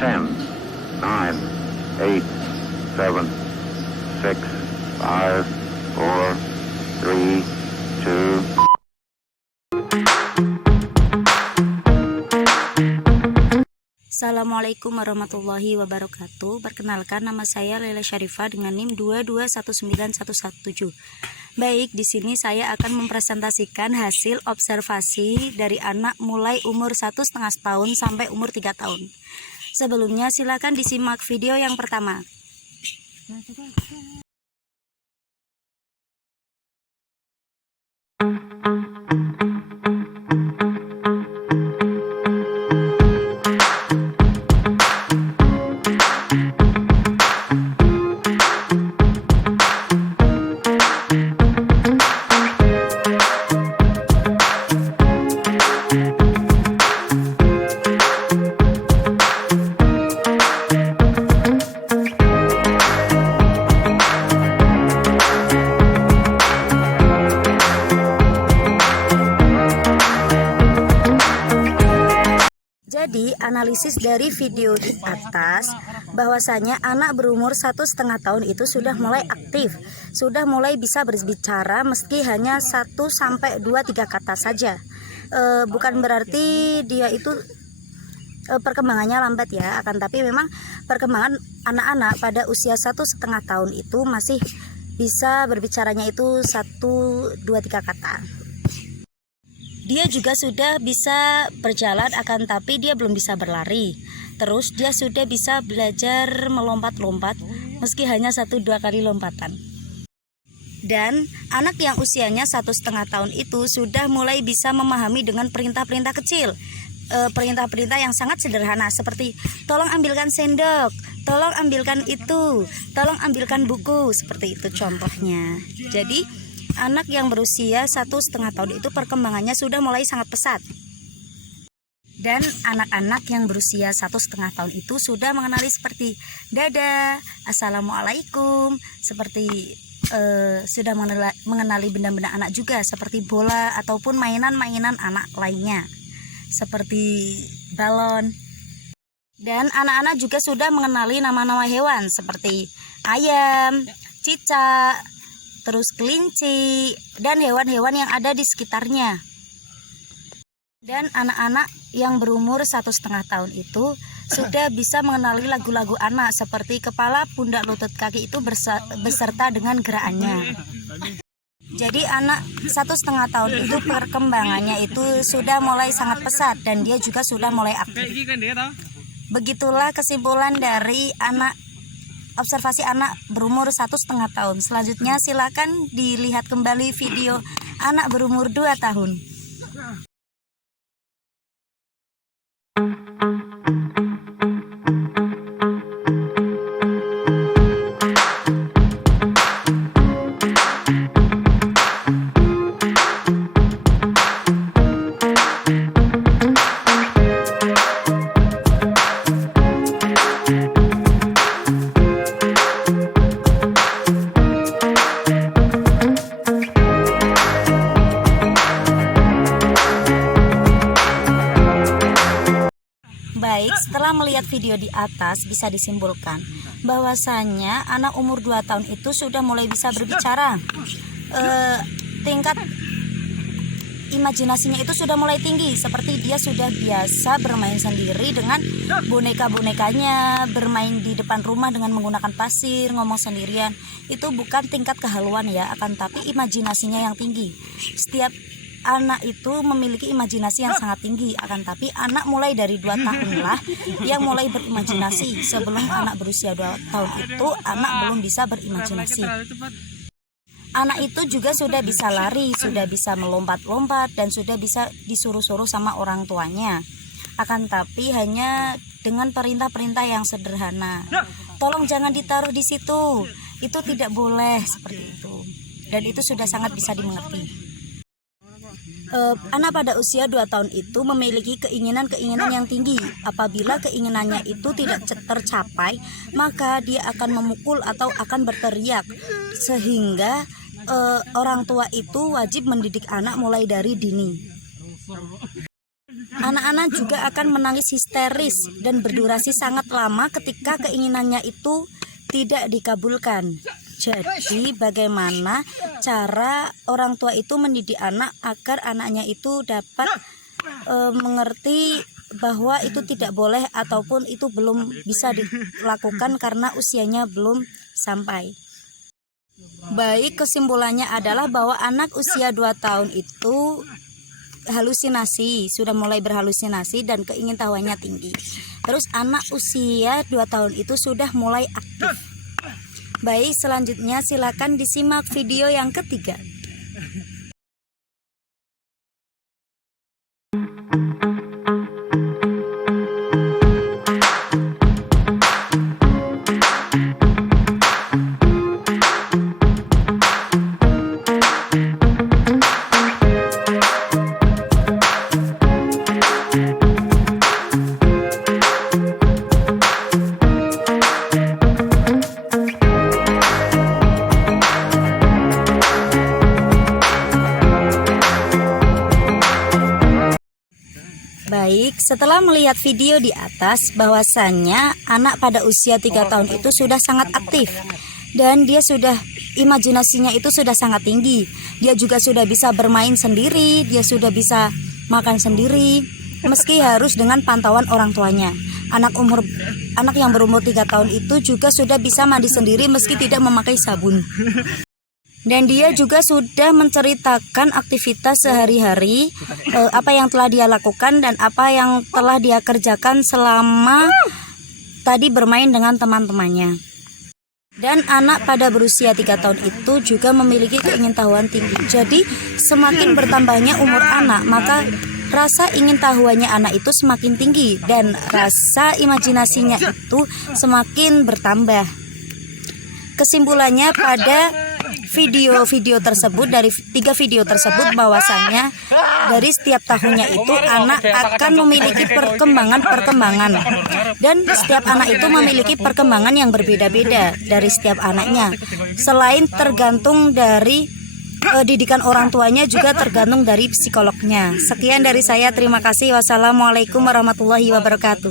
10, 9, 8, 7, 6, 5, 4, 3, 2. Assalamualaikum warahmatullahi wabarakatuh. Perkenalkan, nama saya Lela Syarifah dengan NIM 2219117. Baik, di sini saya akan mempresentasikan hasil observasi dari anak mulai umur 1,5 tahun sampai umur 3 tahun. Sebelumnya silakan disimak video yang pertama. Jadi, analisis dari video di atas bahwasanya anak berumur 1,5 tahun itu sudah mulai aktif, sudah mulai bisa berbicara meski hanya 1-2-3 kata saja. Bukan berarti dia itu perkembangannya lambat ya, akan tapi memang perkembangan anak-anak pada usia 1,5 tahun itu masih bisa berbicaranya itu 1-2-3 kata. Dia juga sudah bisa berjalan, akan tapi dia belum bisa berlari. Terus dia sudah bisa belajar melompat-lompat meski hanya 1-2 kali lompatan. Dan anak yang usianya 1,5 tahun itu sudah mulai bisa memahami dengan perintah-perintah kecil, perintah-perintah yang sangat sederhana seperti tolong ambilkan sendok, tolong ambilkan itu, tolong ambilkan buku, seperti itu contohnya. Jadi anak yang berusia 1,5 tahun itu perkembangannya sudah mulai sangat pesat. Dan anak-anak yang berusia 1,5 tahun itu sudah mengenali seperti dadah, assalamualaikum, seperti sudah mengenali benda-benda anak juga seperti bola ataupun mainan-mainan anak lainnya seperti balon. Dan anak-anak juga sudah mengenali nama-nama hewan seperti ayam, cicak, terus kelinci, dan hewan-hewan yang ada di sekitarnya. Dan anak-anak yang berumur 1,5 tahun itu sudah bisa mengenali lagu-lagu anak seperti kepala, pundak, lutut, kaki itu beserta dengan gerakannya. Jadi anak 1,5 tahun itu perkembangannya itu sudah mulai sangat pesat dan dia juga sudah mulai aktif. Begitulah kesimpulan dari observasi anak berumur 1,5 tahun. Selanjutnya silakan dilihat kembali video anak berumur 2 tahun. Baik, setelah melihat video di atas bisa disimpulkan bahwasanya anak umur 2 tahun itu sudah mulai bisa berbicara. Tingkat imajinasinya itu sudah mulai tinggi, seperti dia sudah biasa bermain sendiri dengan boneka-bonekanya, bermain di depan rumah dengan menggunakan pasir, ngomong sendirian. Itu bukan tingkat kehaluan ya, akan tapi imajinasinya yang tinggi. Setiap anak itu memiliki imajinasi yang sangat tinggi, akan tapi anak mulai dari 2 tahunlah yang mulai berimajinasi. Sebelum anak berusia 2 tahun itu anak belum bisa berimajinasi. Anak itu juga sudah bisa lari, sudah bisa melompat-lompat, dan sudah bisa disuruh-suruh sama orang tuanya. Akan tapi hanya dengan perintah-perintah yang sederhana. Tolong jangan ditaruh di situ, itu tidak boleh, seperti itu. Dan itu sudah sangat bisa dimengerti. Anak pada usia 2 tahun itu memiliki keinginan-keinginan yang tinggi. Apabila keinginannya itu tidak tercapai, maka dia akan memukul atau akan berteriak. Sehingga orang tua itu wajib mendidik anak mulai dari dini. Anak-anak juga akan menangis histeris dan berdurasi sangat lama ketika keinginannya itu tidak dikabulkan. Jadi bagaimana cara orang tua itu mendidik anak agar anaknya itu dapat mengerti bahwa itu tidak boleh ataupun itu belum bisa dilakukan karena usianya belum sampai. Baik, kesimpulannya adalah bahwa anak usia 2 tahun itu halusinasi, sudah mulai berhalusinasi dan keingintahuannya tinggi. Terus anak usia 2 tahun itu sudah mulai aktif. Baik, selanjutnya silakan disimak video yang ketiga. Baik, setelah melihat video di atas bahwasannya anak pada usia 3 tahun itu sudah sangat aktif dan dia sudah imajinasinya itu sudah sangat tinggi. Dia juga sudah bisa bermain sendiri, dia sudah bisa makan sendiri meski harus dengan pantauan orang tuanya. Anak yang berumur 3 tahun itu juga sudah bisa mandi sendiri meski tidak memakai sabun. Dan dia juga sudah menceritakan aktivitas sehari-hari, apa yang telah dia lakukan dan apa yang telah dia kerjakan selama tadi bermain dengan teman-temannya. Dan anak pada berusia 3 tahun itu juga memiliki keingintahuan tinggi. Jadi semakin bertambahnya umur anak, maka rasa ingin tahuannya anak itu semakin tinggi dan rasa imajinasinya itu semakin bertambah. Kesimpulannya pada video-video tersebut, dari 3 video tersebut, bahwasannya dari setiap tahunnya itu anak akan memiliki perkembangan dan setiap anak itu memiliki perkembangan yang berbeda-beda dari setiap anaknya. Selain tergantung dari didikan orang tuanya, juga tergantung dari psikolognya. Sekian dari saya, terima kasih. Wassalamualaikum warahmatullahi wabarakatuh.